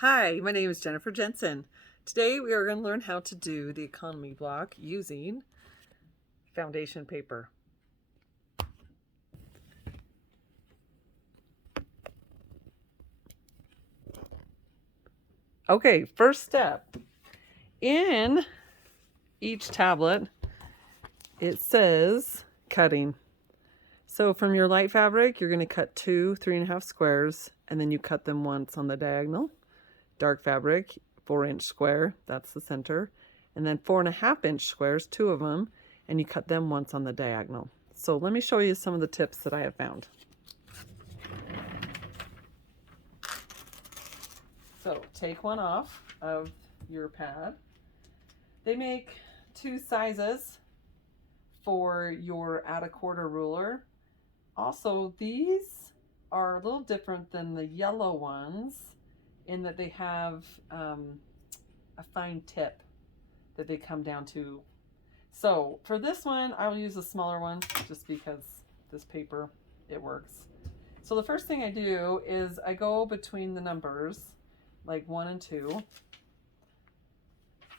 Hi, my name is Jennifer Jensen. Today we are going to learn how to do the economy block using foundation paper. Okay, first step. In each tablet, it says cutting. So from your light fabric, you're going to cut 2 3.5 squares, and then you cut them once on the diagonal. Dark fabric, 4-inch square, that's the center. And then 4.5-inch squares, 2 of them, and you cut them once on the diagonal. So let me show you some of the tips that I have found. So take one off of your pad. They make 2 sizes for your add a quarter ruler. Also, these are a little different than the yellow ones in that they have a fine tip that they come down to. So for this one, I will use a smaller one just because this paper, it works. So the first thing I do is I go between the numbers, like 1 and 2,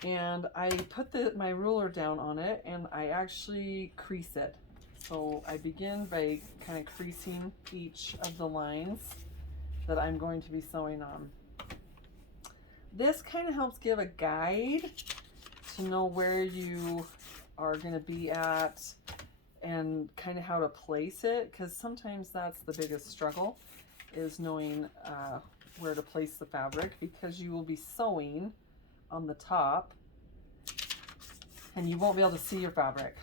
and I put my ruler down on it and I actually crease it. So I begin by kind of creasing each of the lines that I'm going to be sewing on. This kind of helps give a guide to know where you are going to be at and kind of how to place it, because sometimes that's the biggest struggle, is knowing where to place the fabric, because you will be sewing on the top and you won't be able to see your fabric.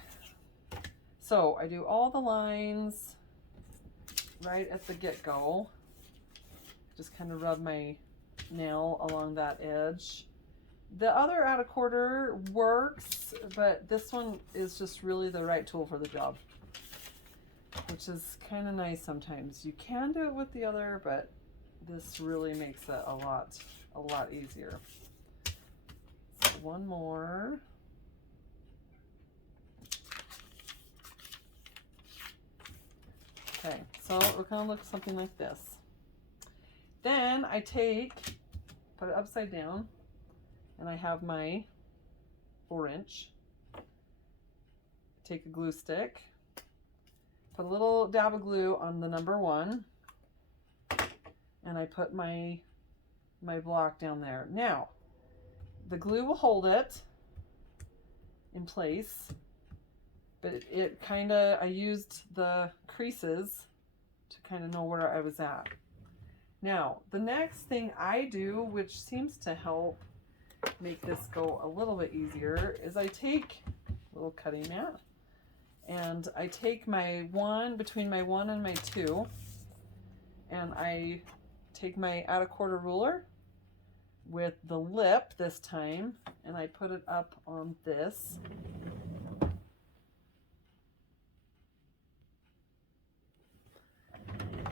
So I do all the lines right at the get-go. Just kind of rub my nail along that edge. The other add a quarter works, but this one is just really the right tool for the job, which is kind of nice sometimes. You can do it with the other, but this really makes it a lot easier. So one more. Okay, so we're gonna look something like this. Then I put it upside down, and I have my 4-inch. Take a glue stick, put a little dab of glue on the number 1, and I put my block down there. Now, the glue will hold it in place, but it kind of, I used the creases to kind of know where I was at. Now, the next thing I do, which seems to help make this go a little bit easier, is I take a little cutting mat and I take my 1, between my 1 and my 2, and I take my add a quarter ruler with the lip this time, and I put it up on this.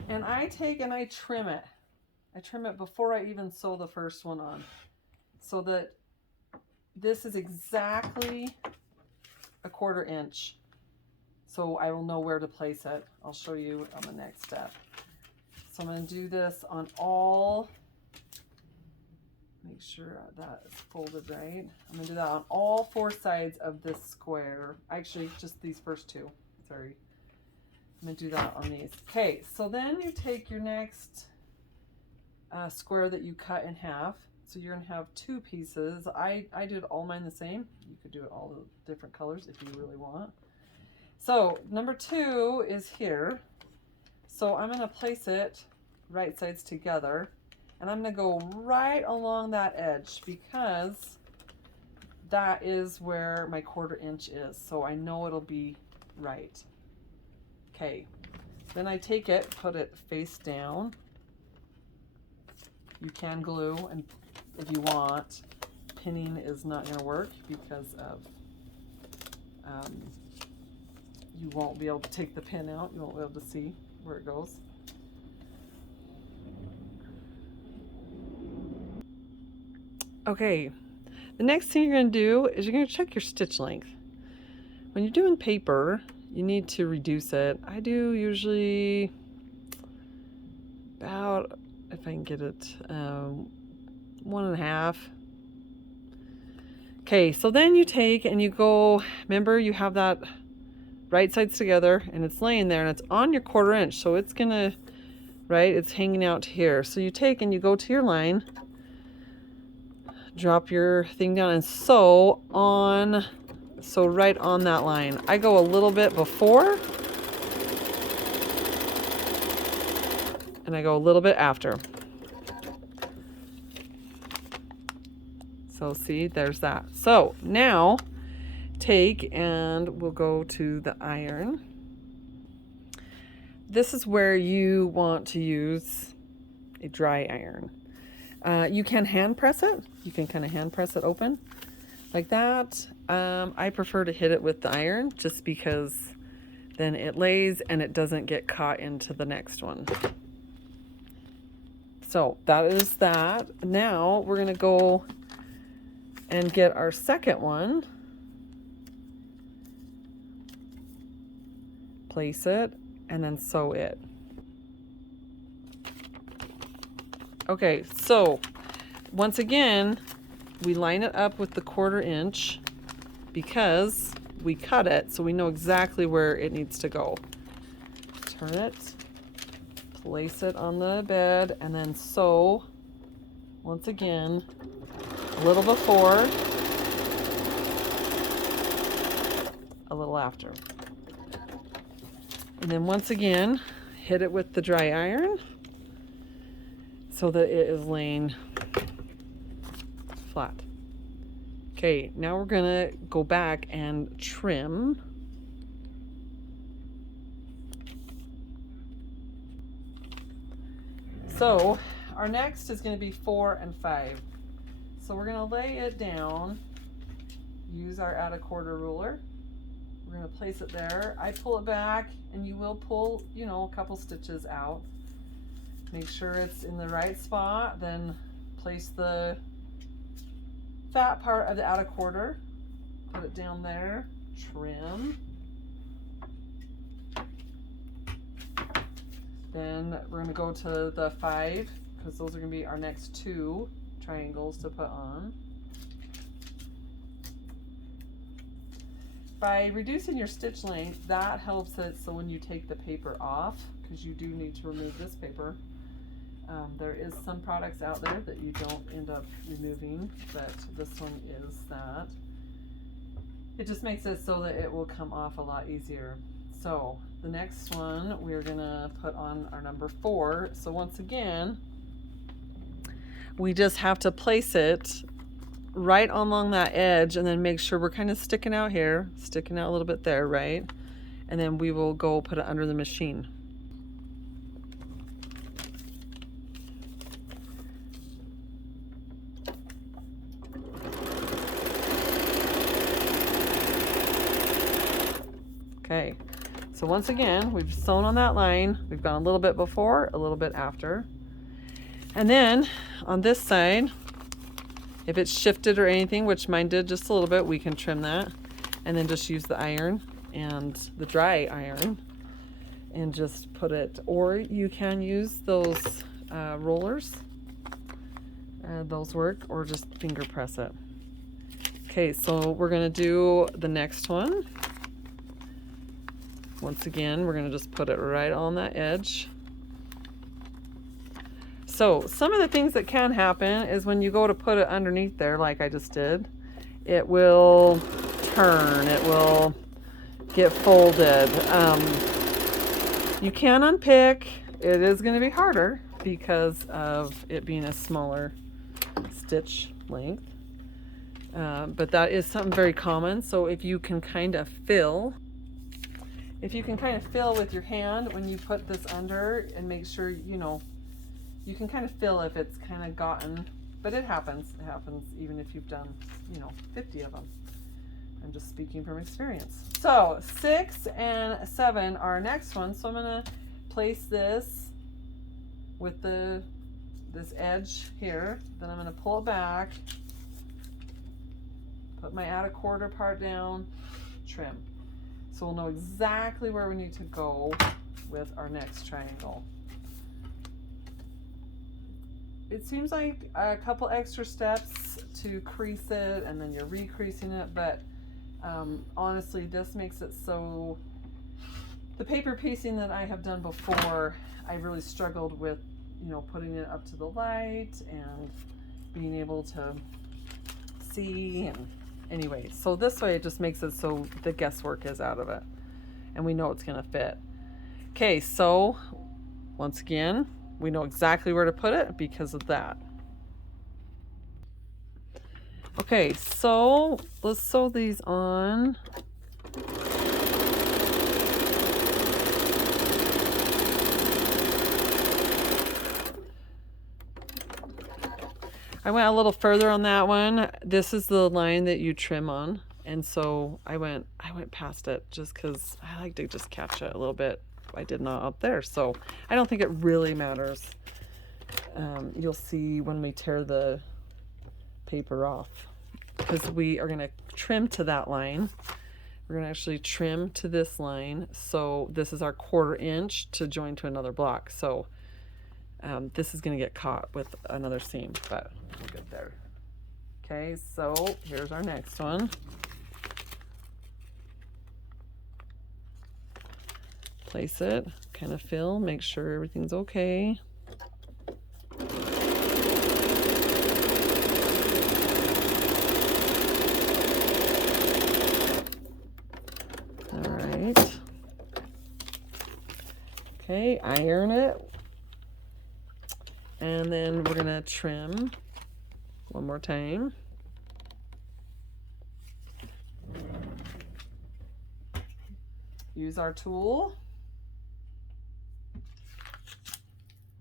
And I take and I trim it. I trim it before I even sew the first one on, so that this is exactly a 1/4 inch. So I will know where to place it. I'll show you on the next step. So I'm going to do this on all, make sure that is folded right. I'm going to do that on all 4 sides of this square. Actually, just these first 2. Sorry. I'm going to do that on these. Okay, so then you take your next square that you cut in half. So you're going to have 2 pieces. I did all mine the same. You could do it all the different colors if you really want. So number 2 is here. So I'm going to place it right sides together, and I'm going to go right along that edge because that is where my 1/4 inch is. So I know it'll be right. Okay, then I take it, put it face down. You can glue, and if you want, pinning is not going to work because of you won't be able to take the pin out. You won't be able to see where it goes. Okay, the next thing you're going to do is you're going to check your stitch length. When you're doing paper, you need to reduce it. I do usually about, if I can get it, 1.5. Okay, so then you take and you go, remember you have that right sides together and it's laying there and it's on your 1/4 inch. So it's gonna, right, it's hanging out here. So you take and you go to your line, drop your thing down and sew on, so right on that line. I go a little bit before and I go a little bit after. So see, there's that. So now take and we'll go to the iron. This is where you want to use a dry iron. You can hand press it. You can kind of hand press it open like that. I prefer to hit it with the iron just because then it lays and it doesn't get caught into the next one. So that is that. Now we're gonna go and get our second one. Place it and then sew it. Okay, so once again, we line it up with the 1/4 inch because we cut it, so we know exactly where it needs to go. Turn it, place it on the bed, and then sew once again a little before, a little after. And then once again, hit it with the dry iron so that it is laying flat. Okay, now we're gonna go back and trim. So our next is gonna be 4 and 5. So we're gonna lay it down, use our add a 1/4 ruler. We're gonna place it there. I pull it back and you will pull, you know, a couple stitches out. Make sure it's in the right spot, then place the fat part of the add a 1/4, put it down there, trim. Then we're gonna go to the 5 because those are gonna be our next 2 triangles to put on. By reducing your stitch length, that helps it so when you take the paper off, because you do need to remove this paper. There is some products out there that you don't end up removing, but this one is that. It just makes it so that it will come off a lot easier. So the next one we're gonna put on our number 4. So once again, we just have to place it right along that edge and then make sure we're kind of sticking out here, sticking out a little bit there, right? And then we will go put it under the machine. Okay, so once again, we've sewn on that line. We've gone a little bit before, a little bit after. And then on this side, if it's shifted or anything, which mine did just a little bit, we can trim that. And then just use the iron and the dry iron and just put it, or you can use those rollers. Those work, or just finger press it. Okay, so we're gonna do the next one. Once again, we're gonna just put it right on that edge. So some of the things that can happen is when you go to put it underneath there, like I just did, it will turn, it will get folded. You can unpick. It is gonna be harder because of it being a smaller stitch length. But that is something very common. So if you can kind of feel with your hand when you put this under and make sure, you know, you can kind of feel if it's kind of gotten, but it happens. It happens even if you've done, you know, 50 of them. I'm just speaking from experience. So 6 and 7 are our next one. So I'm gonna place this with this edge here. Then I'm gonna pull it back, put my add a 1/4 part down, trim. So we'll know exactly where we need to go with our next triangle. it seems like a couple extra steps to crease it, and then you're recreasing it, but honestly, this makes it so, the paper piecing that I have done before, I really struggled with, you know, putting it up to the light and being able to see, and anyway, so this way it just makes it so the guesswork is out of it and we know it's gonna fit. Okay, so once again, we know exactly where to put it because of that. Okay, so let's sew these on. I went a little further on that one. This is the line that you trim on, and so I went past it just because I like to just catch it a little bit. I did not up there, so I don't think it really matters. You'll see when we tear the paper off, because we are going to trim to that line. We're going to actually trim to this line, so this is our 1/4 inch to join to another block. So this is going to get caught with another seam, but we'll get there. Okay, so here's our next one. Place it, kind of feel, make sure everything's okay. All right. Okay, iron it. And then we're gonna trim one more time. Use our tool.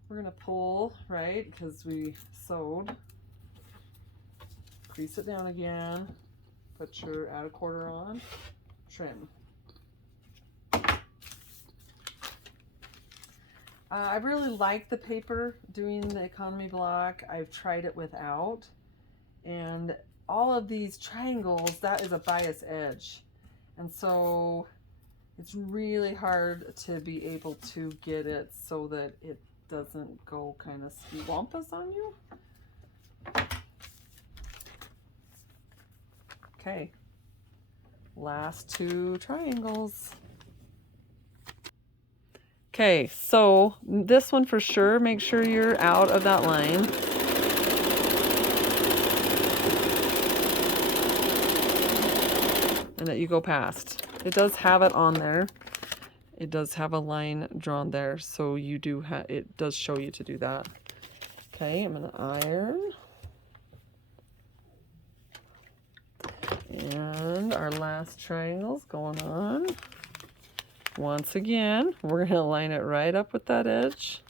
We're gonna pull, right, because we sewed. Crease it down again. Put your add a 1/4 on. Trim. I really like the paper doing the economy block. I've tried it without, and all of these triangles, that is a bias edge, and so it's really hard to be able to get it so that it doesn't go kind of swampus on you. Okay, last 2 triangles. Okay, so this one for sure, make sure you're out of that line. And that you go past. It does have it on there. It does have a line drawn there, so you do have, it does show you to do that. Okay, I'm gonna iron. And our last triangle's going on. Once again, we're gonna line it right up with that edge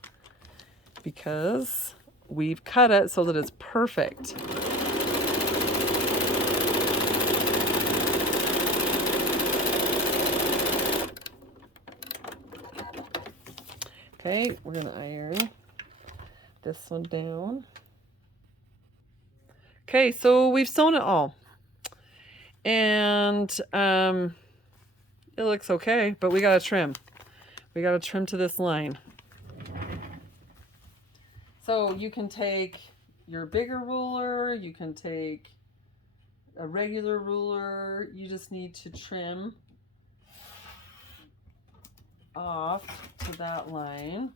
because we've cut it so that it's perfect. Okay, we're gonna iron this one down. Okay, so we've sewn it all. And it looks okay, but we gotta trim. We gotta trim to this line. So you can take your bigger ruler, you can take a regular ruler, you just need to trim off to that line.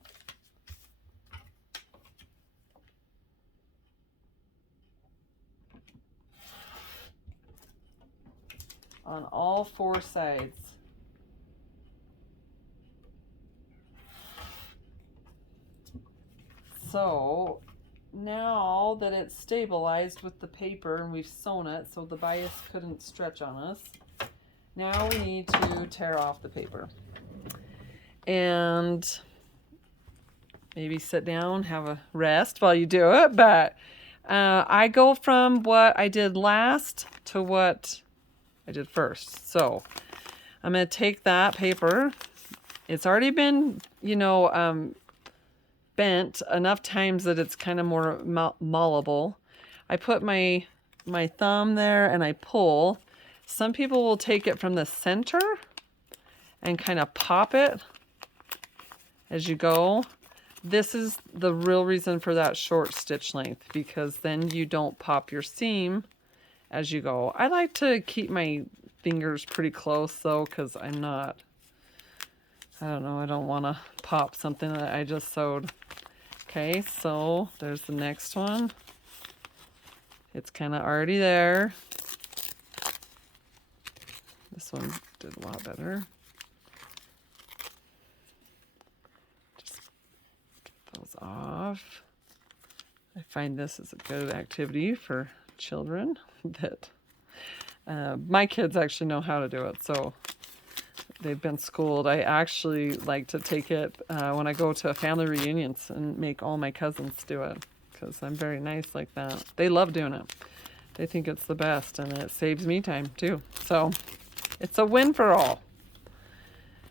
On all 4 sides. So now that it's stabilized with the paper and we've sewn it so the bias couldn't stretch on us, now we need to tear off the paper. And maybe sit down, have a rest while you do it, but I go from what I did last to what I did first. So I'm going to take that paper. It's already been, you know, bent enough times that it's kind of more malleable. I put my thumb there and I pull. Some people will take it from the center and kind of pop it as you go. this is the real reason for that short stitch length, because then you don't pop your seam as you go. I like to keep my fingers pretty close though, because I don't want to pop something that I just sewed. Okay, so there's the next one. It's kind of already there. This one did a lot better. Just get those off. I find this is a good activity for children that my kids actually know how to do it, so they've been schooled. I actually like to take it when I go to family reunions and make all my cousins do it, because I'm very nice like that. They love doing it. They think it's the best, and it saves me time too. So it's a win for all.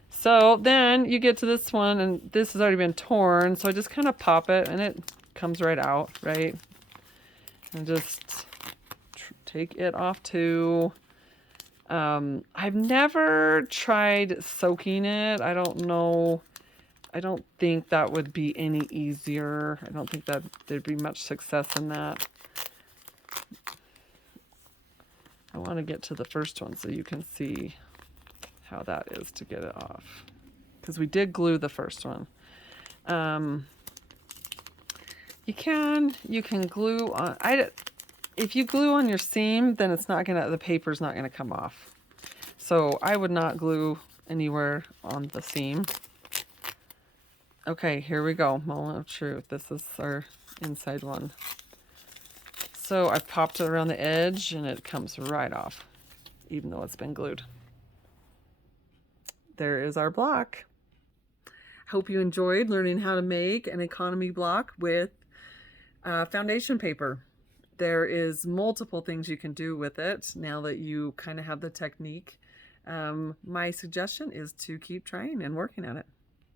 So then you get to this one, and this has already been torn, so I just kind of pop it, and it comes right out, right? And just take it off too. I've never tried soaking it. I don't know. I don't think that would be any easier. I don't think that there'd be much success in that. I want to get to the first one so you can see how that is to get it off, because we did glue the first one. You can glue on. If you glue on your seam, then the paper's not gonna come off. So I would not glue anywhere on the seam. Okay, here we go. Moment of truth. This is our inside one. So I popped it around the edge and it comes right off, even though it's been glued. There is our block. Hope you enjoyed learning how to make an economy block with foundation paper. There is multiple things you can do with it now that you kind of have the technique. My suggestion is to keep trying and working at it.